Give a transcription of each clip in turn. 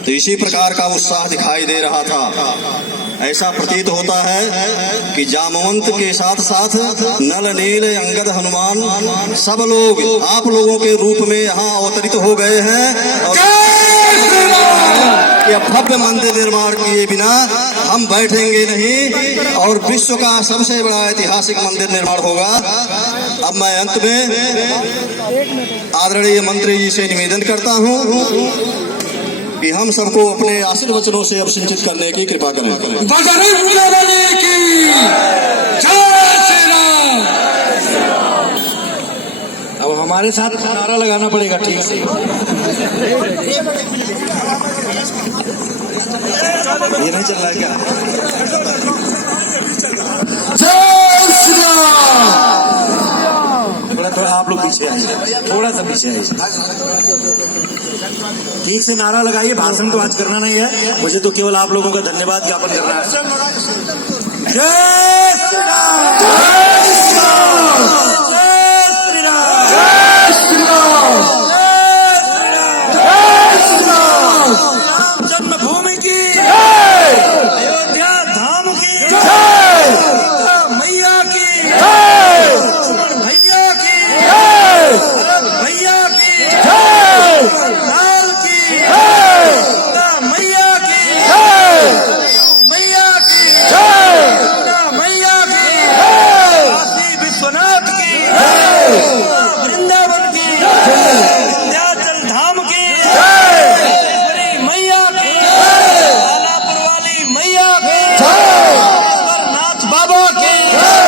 तो इसी प्रकार का उत्साह दिखाई दे रहा था। ऐसा प्रतीत होता है कि जामवंत के साथ साथ नल नील अंगद हनुमान सब लोग आप लोगों के रूप में यहाँ अवतरित हो गए हैं और यह भव्य मंदिर निर्माण किए बिना हम बैठेंगे नहीं और विश्व का सबसे बड़ा ऐतिहासिक मंदिर निर्माण होगा। अब मैं अंत में आदरणीय मंत्री जी से निवेदन करता हूँ कि हम सबको अपने आशीर्वचनों से अब सिंचित करने की कृपा करें। अब हमारे साथ नारा लगाना पड़ेगा ठीक से। ये नहीं चल रहा है क्या? जय श्री राम। थोड़ा आप लोग पीछे आइए, थोड़ा सा पीछे आइए। ठीक से नारा लगाइए। भाषण तो आज करना नहीं है, मुझे तो केवल आप लोगों का धन्यवाद ज्ञापन करना है। जय श्री राम, जय श्री राम, जय श्री राम, जय श्री राम, जय श्री राम। राम जन्मभूमि की जय, अयोध्या धाम की जय, मैया की जय, भैया की जय, भैया की जय, लाल की जय, मैया की जय, मैया की जय, मैया की जय, काशी विश्वनाथ की जय, वृंदावन की जय, विंध्याचल धाम की जय, मैया की जय, आलापुर वाली मैया की जय, सोमेश्वर बाबा की जय,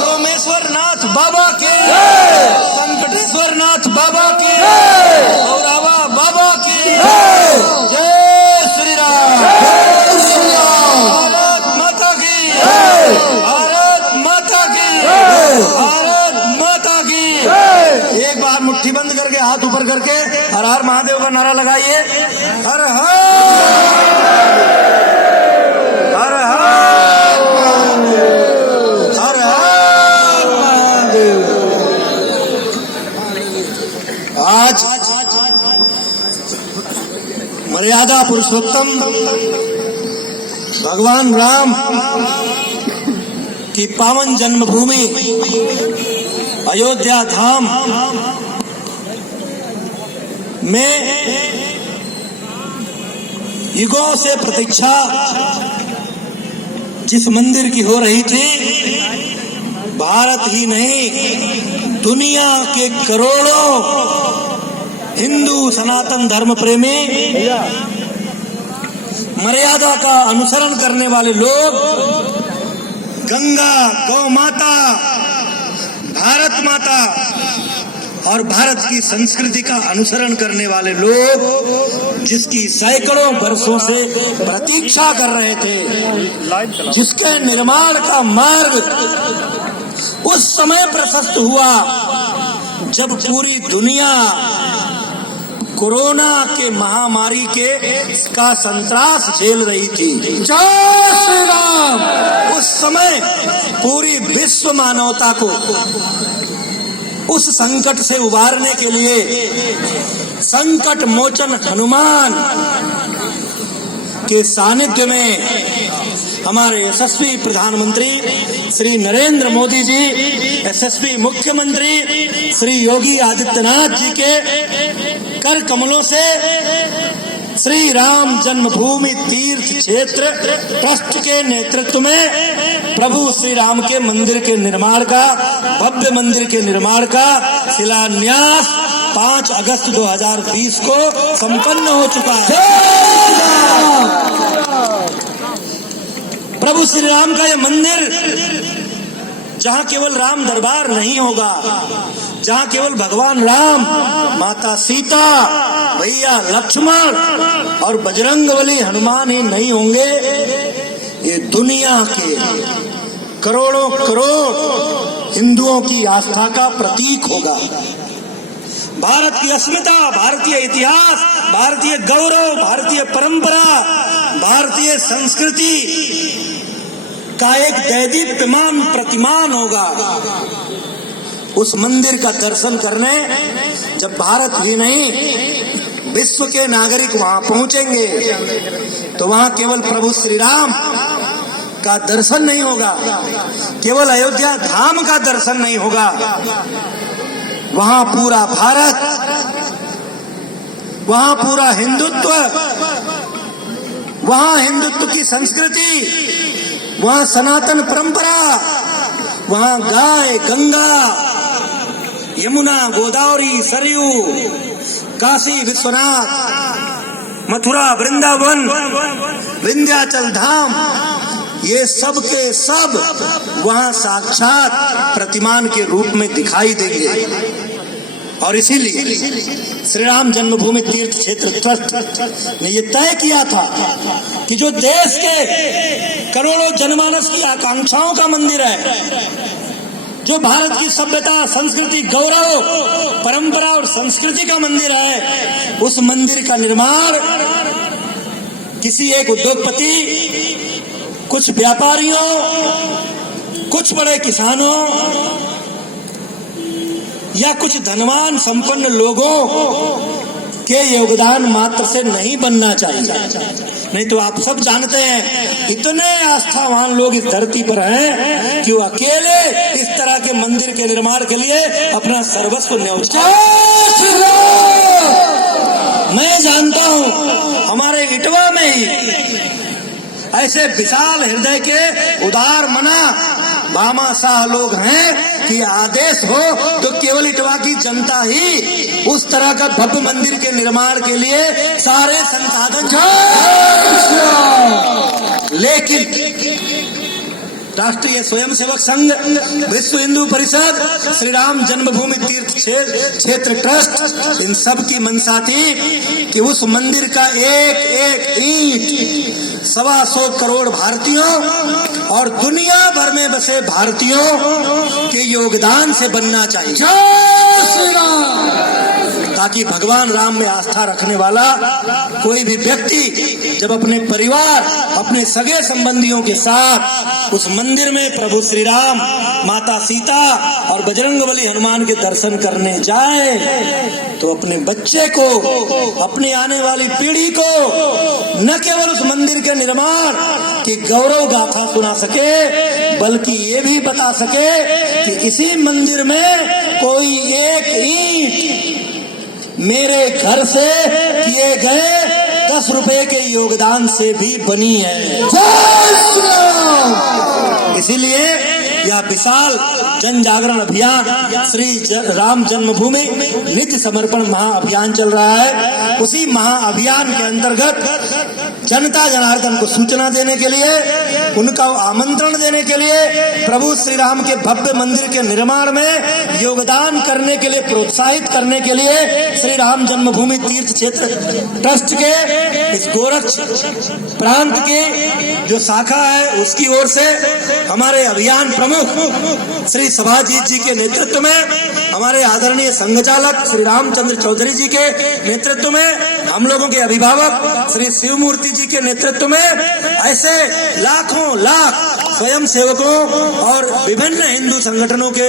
सोमेश्वर नाथ बाबा की जय, संकटेश्वर नाथ बाबा की जय, गौरावा बाबा की जय। जय श्री राम, जय श्री राम। भारत माता की जय, भारत माता की जय, भारत माता की जय। एक बार मुट्ठी बंद करके हाथ ऊपर करके हर हर महादेव का नारा लगाइए। हर हर हर हर हर हर महादेव। आज मर्यादा पुरुषोत्तम भगवान राम की पावन जन्मभूमि अयोध्या धाम में युगों से प्रतीक्षा जिस मंदिर की हो रही थी, भारत ही नहीं दुनिया के करोड़ों हिंदू सनातन धर्म प्रेमी, मर्यादा का अनुसरण करने वाले लोग, गंगा गौ माता, भारत माता और भारत की संस्कृति का अनुसरण करने वाले लोग, जिसकी सैकड़ों वर्षों से प्रतीक्षा कर रहे थे, जिसके निर्माण का मार्ग उस समय प्रशस्त हुआ जब पूरी दुनिया कोरोना के महामारी का संत्रास झेल रही थी। जय श्री राम। उस समय पूरी विश्व मानवता को उस संकट से उबारने के लिए संकट मोचन हनुमान के सानिध्य में हमारे यशस्वी प्रधानमंत्री श्री नरेंद्र मोदी जी, यशस्वी मुख्यमंत्री श्री योगी आदित्यनाथ जी के कर कमलों से श्री राम जन्मभूमि तीर्थ क्षेत्र ट्रस्ट के नेतृत्व में प्रभु श्री राम के मंदिर के निर्माण का, भव्य मंदिर के निर्माण का शिलान्यास 5 अगस्त 2020 को संपन्न हो चुका है। प्रभु श्री राम का यह मंदिर जहाँ केवल राम दरबार नहीं होगा, जहाँ केवल भगवान राम, माता सीता, भैया लक्ष्मण और बजरंगबली हनुमान ही नहीं होंगे, ये दुनिया के करोड़ों करोड़ हिंदुओं की आस्था का प्रतीक होगा। भारत की अस्मिता, भारतीय इतिहास, भारतीय गौरव, भारतीय परंपरा, भारतीय संस्कृति का एक दैदीप्यमान प्रतिमान होगा। उस मंदिर का दर्शन करने जब भारत ही नहीं विश्व के नागरिक वहां पहुंचेंगे तो वहां केवल प्रभु श्री राम का दर्शन नहीं होगा, केवल अयोध्या धाम का दर्शन नहीं होगा, वहां पूरा भारत, वहां पूरा हिंदुत्व, वहां हिंदुत्व की संस्कृति, वहां सनातन परंपरा, वहां गाय, गंगा, यमुना, गोदावरी, सरयू, काशी विश्वनाथ, मथुरा, वृंदावन, विंध्याचल धाम, ये सब के सब वहां साक्षात प्रतिमान के रूप में दिखाई देंगे। और इसीलिए श्री राम जन्मभूमि तीर्थ क्षेत्र ट्रस्ट ने ये तय किया था कि जो देश के करोड़ों जनमानस की आकांक्षाओं का मंदिर है, जो भारत की सभ्यता, संस्कृति, गौरव, परंपरा और संस्कृति का मंदिर है, उस मंदिर का निर्माण किसी एक उद्योगपति, कुछ व्यापारियों, कुछ बड़े किसानों या कुछ धनवान संपन्न लोगों के योगदान मात्र से नहीं बनना चाहिए। नहीं तो आप सब जानते हैं इतने आस्थावान लोग इस धरती पर हैं कि वो अकेले इस तरह के मंदिर के निर्माण के लिए अपना सर्वस्व न्यौछावर। मैं जानता हूं हमारे इटवा में ही ऐसे विशाल हृदय के उदार मना भामाशाह लोग हैं कि आदेश हो तो केवल इटवा की जनता ही उस तरह का भव्य मंदिर के निर्माण के लिए सारे संसाधन, लेकिन राष्ट्रीय स्वयंसेवक संघ, विश्व हिंदू परिषद, श्री राम जन्मभूमि तीर्थ क्षेत्र ट्रस्ट, इन सब की मंशा थी कि उस मंदिर का एक एक ईंट 125 करोड़ भारतीयों और दुनिया भर में बसे भारतीयों के योगदान से बनना चाहिए, ताकि भगवान राम में आस्था रखने वाला कोई भी व्यक्ति जब अपने परिवार, अपने सगे संबंधियों के साथ उस मंदिर में प्रभु श्री राम, माता सीता और बजरंगबली हनुमान के दर्शन करने जाए तो अपने बच्चे को, अपनी आने वाली पीढ़ी को न केवल उस मंदिर के निर्माण की गौरव गाथा सुना सके, बल्कि ये भी बता सके कि इसी मंदिर में कोई एक ईंट मेरे घर से किए गए 10 रुपए के योगदान से भी बनी है। इसीलिए यह विशाल जन जागरण अभियान श्री राम जन्मभूमि नित्य समर्पण महाअभियान चल रहा है। उसी महाअभियान के अंतर्गत जनता जनार्दन को सूचना देने के लिए, उनका आमंत्रण देने के लिए, प्रभु श्री राम के भव्य मंदिर के निर्माण में योगदान करने के लिए, प्रोत्साहित करने के लिए श्री राम जन्मभूमि तीर्थ क्षेत्र ट्रस्ट के इस गोरक्ष प्रांत की जो शाखा है उसकी ओर से हमारे अभियान प्रमुख श्री सभाजीत जी के नेतृत्व में, हमारे आदरणीय संघ चालक श्री रामचंद्र चौधरी जी के नेतृत्व में, हम लोगों के अभिभावक श्री शिवमूर्ति जी के नेतृत्व में ऐसे लाखों लाख स्वयं सेवकों और विभिन्न हिंदू संगठनों के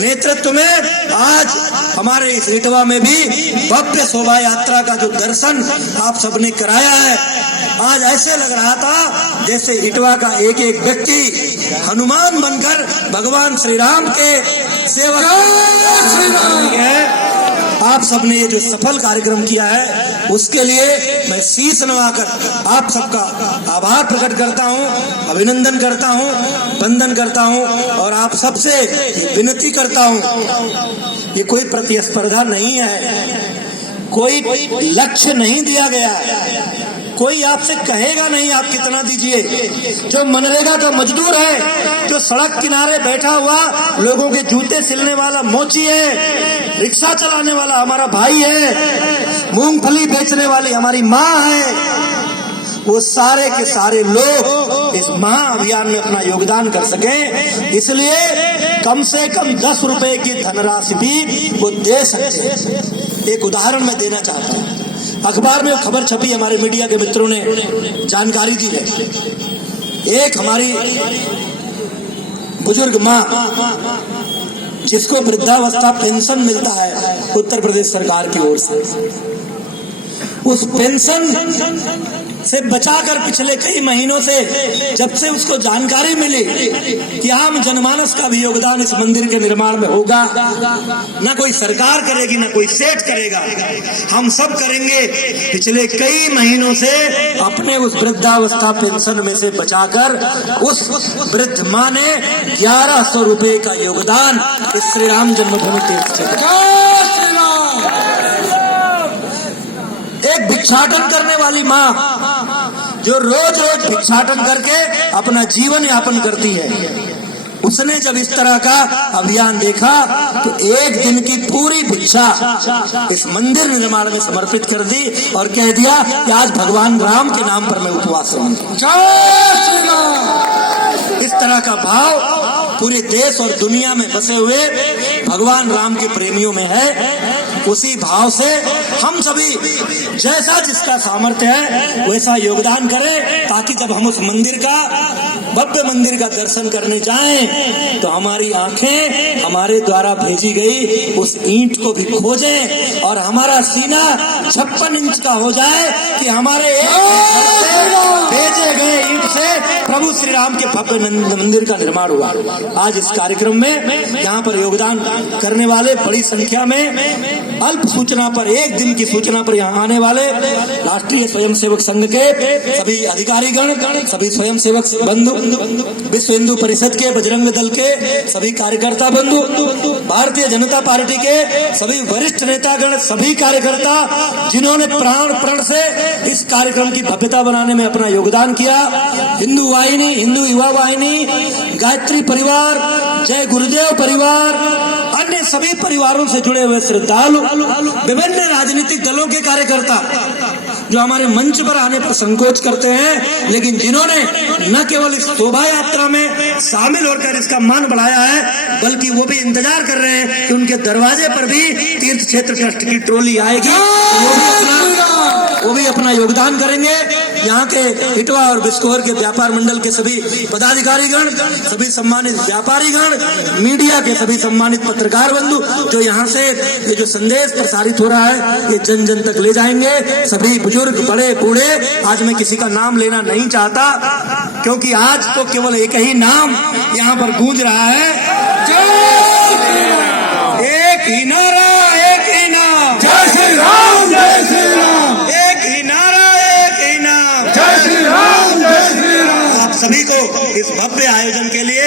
नेतृत्व में आज हमारे इस इटवा में भी भव्य शोभा यात्रा का जो दर्शन आप सबने कराया है, आज ऐसे लग रहा था जैसे इटवा का एक एक व्यक्ति हनुमान बनकर भगवान श्री राम के सेवक है। आप सबने ये जो सफल कार्यक्रम किया है उसके लिए मैं शीश नवाकर आप सबका आभार प्रकट करता हूँ, अभिनंदन करता हूँ, वंदन करता हूँ और आप सबसे विनती करता हूँ। ये कोई प्रतिस्पर्धा नहीं है, कोई लक्ष्य नहीं दिया गया है, कोई आपसे कहेगा नहीं आप कितना दीजिए। जो मनरेगा का मजदूर है, जो सड़क किनारे बैठा हुआ लोगों के जूते सिलने वाला मोची है, रिक्शा चलाने वाला हमारा भाई है, मूंगफली बेचने वाली हमारी माँ है, वो सारे के सारे लोग इस महाअभियान में अपना योगदान कर सके, इसलिए कम से कम 10 रुपए की धनराशि भी वो दे सकते हैं। एक उदाहरण मैं देना चाहता हूँ, अखबार में खबर छपी, हमारे मीडिया के मित्रों ने जानकारी दी है। एक हमारी बुजुर्ग माँ जिसको वृद्धावस्था पेंशन मिलता है उत्तर प्रदेश सरकार की ओर से, उस पेंशन से बचाकर पिछले कई महीनों से जब से उसको जानकारी मिली कि आम जनमानस का भी योगदान इस मंदिर के निर्माण में होगा, ना कोई सरकार करेगी ना कोई सेठ करेगा, हम सब करेंगे। पिछले कई महीनों से अपने उस वृद्धावस्था पेंशन में से बचाकर उस वृद्ध मां ने 1100 रुपए का योगदान इस श्री राम जन्मभूमि तीर्थ क्षेत्र, एक भिक्षाटन करने वाली माँ जो रोज रोज भिक्षाटन करके अपना जीवन यापन करती है, उसने जब इस तरह का अभियान देखा तो एक दिन की पूरी भिक्षा इस मंदिर निर्माण में समर्पित कर दी और कह दिया कि आज भगवान राम के नाम पर मैं उपवास रहूंगा। इस तरह का भाव पूरे देश और दुनिया में बसे हुए भगवान राम के प्रेमियों में है। उसी भाव से हम सभी जैसा जिसका सामर्थ्य है वैसा योगदान करें, ताकि जब हम उस मंदिर का, भव्य मंदिर का दर्शन करने जाएं तो हमारी आंखें हमारे द्वारा भेजी गई उस ईंट को भी खोजें और हमारा सीना 56 इंच का हो जाए कि हमारे भेजे गए ईंट से प्रभु श्री राम के भव्य मंदिर का निर्माण हुआ। आज इस कार्यक्रम में यहाँ पर योगदान करने वाले बड़ी संख्या में अल्प सूचना पर, एक दिन की सूचना पर यहाँ आने वाले राष्ट्रीय स्वयंसेवक संघ के सभी अधिकारीगण, सभी स्वयंसेवक बंधु, विश्व हिंदू परिषद के, बजरंग दल के सभी कार्यकर्ता बंधु, भारतीय जनता पार्टी के सभी वरिष्ठ नेतागण, सभी कार्यकर्ता जिन्होंने प्राण प्रण से इस कार्यक्रम की भव्यता बनाने में अपना योगदान किया, हिंदू वाहिनी, हिंदू युवा वाहिनी, गायत्री परिवार, जय गुरुदेव परिवार, अन्य सभी परिवारों से जुड़े हुए श्रद्धालु, विभिन्न राजनीतिक दलों के कार्यकर्ता जो हमारे मंच पर आने पर संकोच करते हैं, लेकिन जिन्होंने न केवल इस शोभा यात्रा में शामिल होकर इसका मान बढ़ाया है, बल्कि वो भी इंतजार कर रहे हैं कि उनके दरवाजे पर भी तीर्थ क्षेत्र ट्रस्ट की ट्रॉली आएगी, वो भी अपना योगदान करेंगे। यहाँ के इटवा और बिस्कोर के व्यापार मंडल के सभी पदाधिकारीगण, सभी सम्मानित व्यापारीगण, मीडिया के सभी सम्मानित पत्रकार बंधु जो यहाँ से ये जो संदेश प्रसारित हो रहा है ये जन जन तक ले जाएंगे। सभी बुजुर्ग, बड़े बूढ़े, आज मैं किसी का नाम लेना नहीं चाहता क्योंकि आज तो केवल एक ही नाम यहाँ पर गूंज रहा है, एक ही नारा, एक ही नाम, जय श्री राम, जय श्री राम, एक ही नारा, एक ही नाम, जय श्री राम, जय श्री राम। आप सभी को इस भव्य आयोजन के लिए